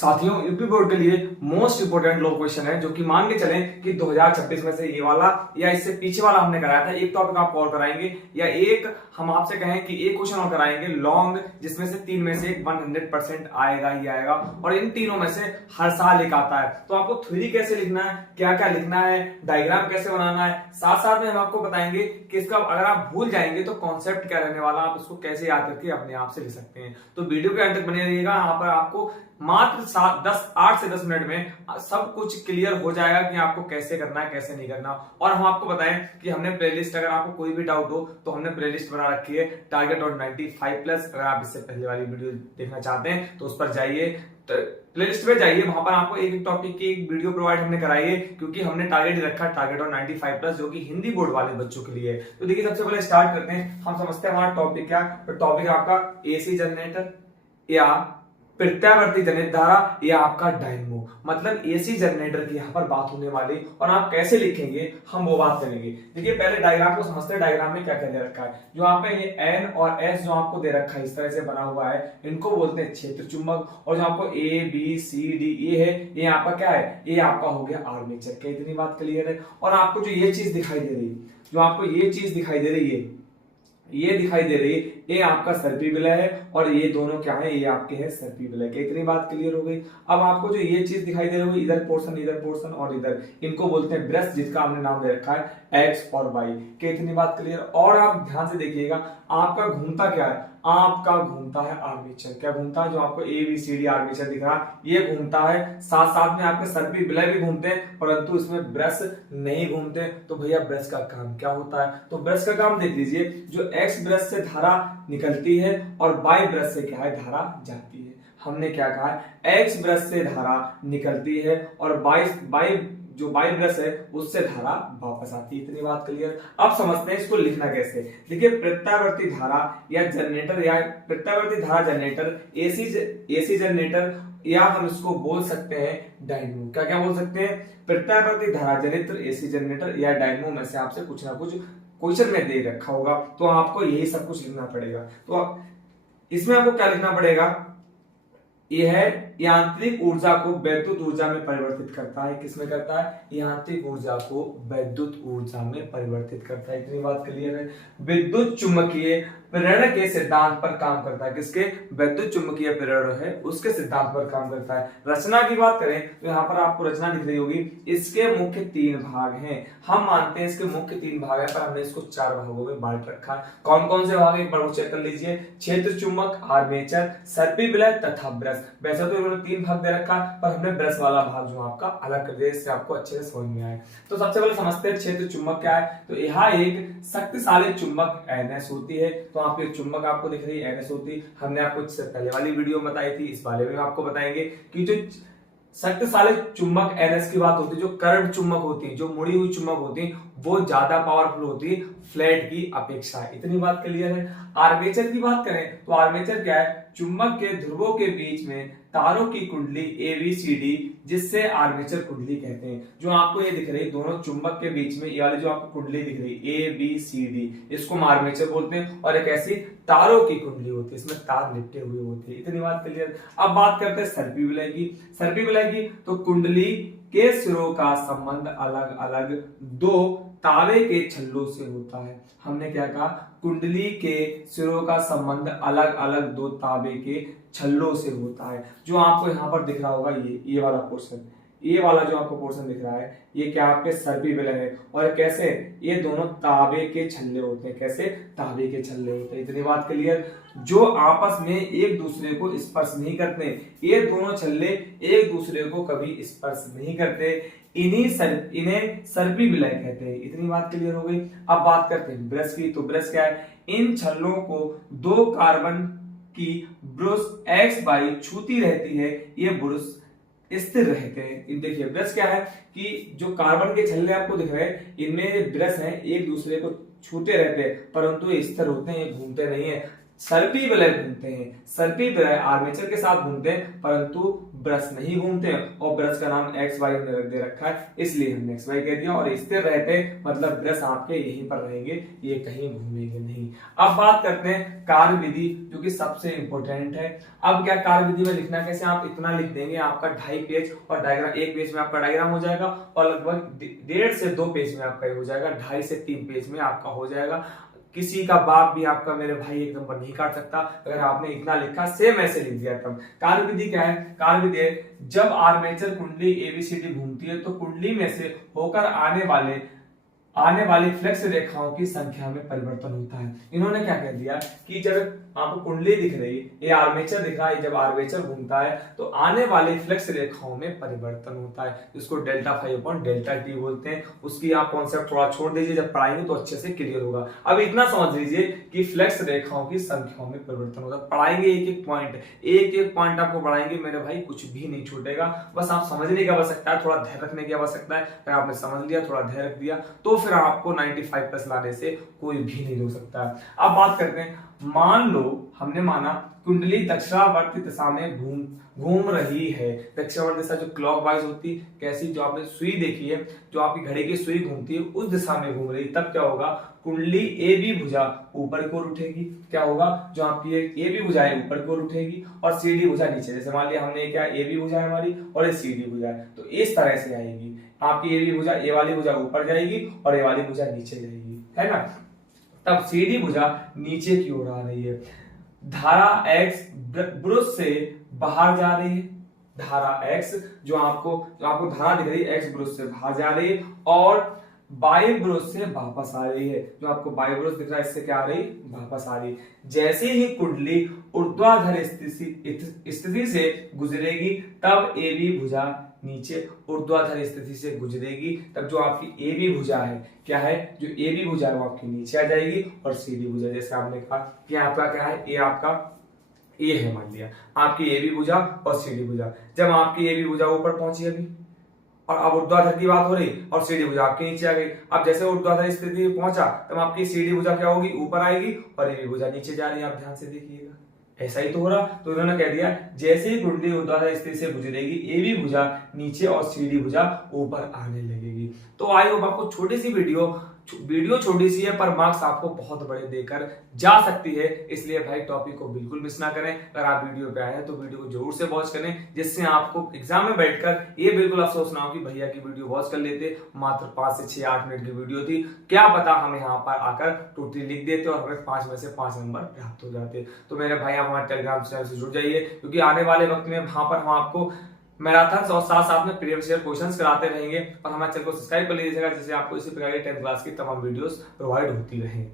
साथियों, UP board के लिए मोस्ट इंपोर्टेंट लो क्वेश्चन है, जो कि मान के चलें कि 2026 में से ये वाला या इससे पीछे वाला हमने कराया था। एक टॉपिक आप और कराएंगे या एक हम आपसे कहें कि एक क्वेश्चन और कराएंगे लॉन्ग, जिसमें से तीन में से 100% आएगा ही आएगा, और इन तीनों में से हर साल एक आता है। तो आपको थ्योरी कैसे लिखना है, क्या क्या लिखना है, डायग्राम कैसे बनाना है, साथ साथ में हम आपको बताएंगे कि इसका अगर आप भूल जाएंगे तो कॉन्सेप्ट क्या रहने वाला, आप इसको कैसे याद करके अपने आप से लिख सकते हैं। तो वीडियो के अंत तक बने रहिएगा। यहाँ पर आपको मात्र 8 से 10 मिनट में सब कुछ क्लियर हो जाएगा कि आपको कैसे करना है, कैसे नहीं करना। और हम आपको बताएं कि हमने प्लेलिस्ट, अगर आपको कोई भी डाउट हो तो हमने प्लेलिस्ट बना रखी है target.95+। अगर आप इससे पहले वाली वीडियो देखना चाहते हैं तो उस पर जाइए, प्लेलिस्ट पे जाइए, वहां पर आपको एक टॉपिक की एक वीडियो प्रोवाइड हमने कराई है, क्योंकि हमने टारगेट रखा target.95+, जो कि हिंदी बोर्ड वाले बच्चों के लिए है। तो देखिए, सबसे पहले स्टार्ट करते हैं, हम समझते हैं हमारा टॉपिक क्या। तो टॉपिक आपका एसी जनरेटर या प्रत्यावर्ती जनित धारा या आपका डायनमो, मतलब एसी जनरेटर की यहाँ पर बात होने वाली, और आप कैसे लिखेंगे हम वो बात करेंगे। देखिए, पहले डायग्राम को समझते हैं। डायग्राम में क्या क्या दे रखा है, जो यहाँ पे ये एन और एस जो आपको दे रखा है, इस तरह से बना हुआ है, इनको बोलते हैं क्षेत्र चुंबक। और जो आपको ए बी सी डी ये है, ये आपका क्या है, ये आपका हो गया आर्मेचर। क्या इतनी बात क्लियर है? और आपको जो ये चीज दिखाई दे रही है, जो आपको ये चीज दिखाई दे रही है, ये दिखाई दे रही है, ये आपका सर्पी विलय है, और ये दोनों क्या है, ये आपके हैं सर्पी विलय। इतनी बात क्लियर हो गई। अब आपको जो ये चीज दिखाई दे रही है, इधर पोर्शन और इधर, इनको बोलते हैं ब्रश, जिसका हमने नाम दे रखा है एक्स और वाई। इतनी बात क्लियर। और आप ध्यान से देखिएगा, आपका घूमता क्या है, आपका घूमता है आर्मेचर। क्या घूमता है? जो आपको A B C D armature दिख रहा है, ये घूमता है। साथ साथ में आपके सर्पी विलय भी घूमते हैं, परंतु इसमें ब्रश नहीं घूमते। तो भैया ब्रश का काम क्या होता है? तो ब्रश का काम देख लीजिए, जो एक्स ब्रश से धारा निकलती है और वाई ब्रश से क्या है, धारा जाती है। हमने क्या कहा, एक्स ब्रश से धारा निकलती है और वाई ब्रश है उससे धारा वापस आती है। इतनी बात क्लियर। अब समझते हैं इसको लिखना कैसे। देखिए, प्रत्यावर्ती धारा या जनरेटर, या प्रत्यावर्ती धारा जनरेटर, एसी जनरेटर, या हम इसको बोल सकते हैं डायनमो। क्या क्या बोल सकते हैं? प्रत्यावर्ती धारा जनरेटर, एसी जनरेटर या डायनमो में से आपसे कुछ ना कुछ क्वेश्चन में दे रखा होगा, तो आपको यही सब कुछ लिखना पड़ेगा। तो इसमें आपको क्या लिखना पड़ेगा, यह यांत्रिक ऊर्जा को वैद्युत ऊर्जा में परिवर्तित करता है। किसमें करता है? यांत्रिक ऊर्जा को वैद्युत ऊर्जा में परिवर्तित करता है। इतनी बात क्लियर है। विद्युत चुंबकीय प्रेरण के सिद्धांत पर काम करता है। किसके? वैद्युत चुंबकीय प्रेरण है उसके सिद्धांत पर काम करता है। रचना की बात करें तो यहाँ पर आपको रचना दिख रही होगी। इसके मुख्य 3 भाग हैं। हम मानते हैं इसके मुख्य 3 भाग है, पर हमने इसको 4 भागों में बांट रखा है। कौन कौन से भाग? एक बार चेक कर लीजिए। क्षेत्र चुंबक, आर्मेचर, सर्पी विलय तथा ब्रश। वैसे तो 3 भाग दे रखा, पर हमने ब्रश वाला भाग जो आपका अलग कर दिया, इससे आपको अच्छे से समझ में आए। तो सबसे पहले समझते हैं क्षेत्र चुंबक क्या है। तो यहाँ एक शक्तिशाली चुंबक एनएस होती है। तो आपको एक चुंबक आपको दिख रही है, एनएस होती है। हमने आपको इससे पहले वाली वीडियो में बताई थी, इस वाले में आपको बताएंगे कि जो शक्तिशाली चुंबक एनएस की बात होती है, जो कर्व चुंबक होती है, जो मुड़ी हुई चुंबक होती है, वो ज्यादा पावरफुल होती है फ्लैट की अपेक्षा। इतनी बात क्लियर है। आर्मेचर की बात करें तो आर्मेचर क्या है? चुंबक के ध्रुवों के बीच में तारों की कुंडली ABCD, जिससे आर्मेचर कुंडली कहते हैं। जो आपको ये दिख रही है, दोनों चुंबक के बीच में ये वाली जो आपको कुंडली दिख रही है ABCD, इसको हम आर्मेचर बोलते हैं। और एक ऐसी तारों की कुंडली होती है, इसमें तार लिपटे हुए होते हैं। इतनी बात क्लियर। अब बात करते हैं सर्पी विलय की। सर्पी विलय की तो कुंडली के सिरों का संबंध अलग अलग 2 तांबे के छल्लों से होता है। हमने क्या कहा? कुंडली के सिरों का संबंध अलग अलग 2 तांबे के छल्लों से होता है। जो आपको यहाँ पर दिख रहा होगा, ये वाला पोर्शन, ये वाला जो आपको पोर्शन दिख रहा है, ये क्या आपके सर्पी विलय है। और कैसे? ये दोनों तांबे के छल्ले होते हैं। कैसे? तांबे के छल्ले होते हैं। इतनी बात क्लियर। जो आपस में एक दूसरे को स्पर्श नहीं करते, ये दोनों छल्ले एक दूसरे को कभी स्पर्श नहीं करते, इन्हें सर्पी विलय कहते हैं। इतनी बात क्लियर हो गई। अब बात करते हैं ब्रश की। तो ब्रश क्या है? इन छल्लों को 2 कार्बन की ब्रुश एक्स वाई छूती रहती है, ये ब्रुश स्थिर रहते हैं। देखिए, ब्रश क्या है कि जो कार्बन के छल्ले आपको दिख रहे हैं, इनमें ब्रश है एक दूसरे को छूते रहते हैं, परंतु ये स्थिर होते हैं, ये घूमते नहीं है। सर्पी विलय घूमते हैं। सर्पी विलय आर्मेचर के साथ घूमते हैं परंतु ब्रश नहीं घूमते हैं, और ब्रश का नाम एक्स वाई हमने दे रखा है इसलिए हमने एक्स वाई कह दिया। और स्थिर रहते हैं मतलब ब्रश आपके यहीं पर रहेंगे, ये कहीं घूमेंगे नहीं। अब बात करते हैं कार्य विधि जो कि सबसे इंपॉर्टेंट है। अब क्या कार्य विधि में लिखना कैसे, आप इतना लिख देंगे आपका 2.5 पेज और डायग्राम, एक पेज में आपका डायग्राम हो जाएगा और लगभग 1.5 से 2 पेज में आपका हो जाएगा, 2.5 से 3 पेज में आपका हो जाएगा। किसी का बाप भी आपका मेरे भाई एक नंबर नहीं काट सकता अगर आपने इतना लिखा, सेम ऐसे लिख दिया तब। कार्य विधि क्या है, कार्य विधि है जब आर्मेचर कुंडली एबीसीडी घूमती है तो कुंडली में से होकर आने वाली फ्लक्स रेखाओं की संख्या में परिवर्तन होता है। इन्होंने क्या कह दिया कि जब आपको कुंडली दिख रही है, ये आर्मेचर दिख रहा है, जब आर्मेचर घूमता है तो आने वाली फ्लक्स रेखाओं में परिवर्तन होता है, जिसको delta phi upon delta T बोलते हैं। उसकी आप कॉन्सेप्ट थोड़ा छोड़ दीजिए, जब पढ़ाएंगे तो अच्छे से क्लियर होगा। अब इतना समझ लीजिए कि फ्लक्स रेखाओं की संख्याओं में परिवर्तन होता है। पढ़ाएंगे एक एक पॉइंट आपको पढ़ाएंगे मेरे भाई, कुछ भी नहीं छूटेगा, बस आप समझने की आवश्यकता है, थोड़ा ध्यान रखने की आवश्यकता है। अगर आपने समझ लिया, थोड़ा ध्यान रख दिया तो फिर आपको 95 प्लस लाने से कोई भी नहीं रोक सकता है। अब बात करते हैं, मान लो हमने माना कुंडली दक्षिणावर्ती दिशा में घूम रही है। दक्षिणावर्ती दिशा जो क्लॉकवाइज होती है, कैसी, जो आपने सुई देखी है, जो आपकी घड़ी की सुई घूमती है उस दिशा में घूम रही, तब क्या होगा, कुंडली ए बी भुजा ऊपर की ओर उठेगी। क्या होगा, जो आपकी ए बी भुजा है ऊपर की ओर उठेगी और सी डी भुजा नीचे। जैसे मान लिया हमने क्या, ए बी भुजा है हमारी और ये सी डी भुजा है, तो इस तरह से आएगी आपकी ए बी भुजा, ए वाली भुजा ऊपर जाएगी और ए वाली भुजा नीचे जाएगी, है ना। तब सी डी भुजा नीचे की ओर आ रही है, धारा एक्स ब्रुश से बाहर जा रही है। धारा एक्स जो आपको धारा दिख रही है एक्स ब्रुश से बाहर जा रही है और बाई ब्रुश से वापस आ रही है। जो आपको बाई ब्रुश दिख रहा है इससे क्या आ रही, वापस आ रही। जैसे ही कुंडली ऊर्ध्वाधर स्थिति से गुजरेगी तब ए बी भुजा नीचे ऊर्ध्वाधर स्थिति से गुजरेगी, तब जो आपकी ए बी भुजा है क्या है, जो ए बी भुजा है वो आपकी नीचे आ जाएगी और सी डी भुजा, जैसे आपने कहा कि आपका क्या है, ए आपका ए है, मान लिया आपकी ए बी भुजा और सी डी भुजा। जब आपकी ए बी भुजा ऊपर पहुंची अभी और अब ऊर्ध्वाधर की बात हो रही और सी डी भुजा आपके नीचे आ गई। अब जैसे ऊर्ध्वाधर स्थिति पहुंचा तब आपकी सी डी भुजा क्या होगी, ऊपर आएगी और ए बी भुजा नीचे जा रही है। आप ध्यान से देखिएगा, ऐसा ही तो हो रहा। तो इन्होंने कह दिया जैसे ही कुंडली ऊर्ध्वाधर स्थिति से गुजरेगी ए बी भुजा नीचे और सी डी भुजा ऊपर आने लगेगी। तो आई होप आपको छोटी सी वीडियो छोटी सी है पर मार्क्स आपको बहुत बड़े देकर जा सकती है, इसलिए भाई टॉपिक को बिल्कुल मिस ना करें। अगर आप वीडियो पे आए हैं तो वीडियो को जरूर से वॉच करें, जिससे आपको एग्जाम में बैठकर ये बिल्कुल अफसोस ना हो कि भैया की वीडियो वॉच कर लेते, मात्र 5 से 6-8 मिनट की वीडियो थी, क्या पता हम यहाँ पर आकर टोटली लिख देते और हमें 5 में से 5 नंबर प्राप्त हो जाते। तो मेरे भाई आप हमारे टेलीग्राम चैनल से जुड़ जाइए, क्योंकि आने वाले वक्त में वहां पर हम आपको मैराथन और साथ साथ में प्रीवियस ईयर क्वेश्चंस कराते रहेंगे। और हमारे चैनल को सब्सक्राइब कर लीजिएगा, जिससे आपको इसी प्रकार की 10th क्लास की तमाम वीडियोस प्रोवाइड होती रहें।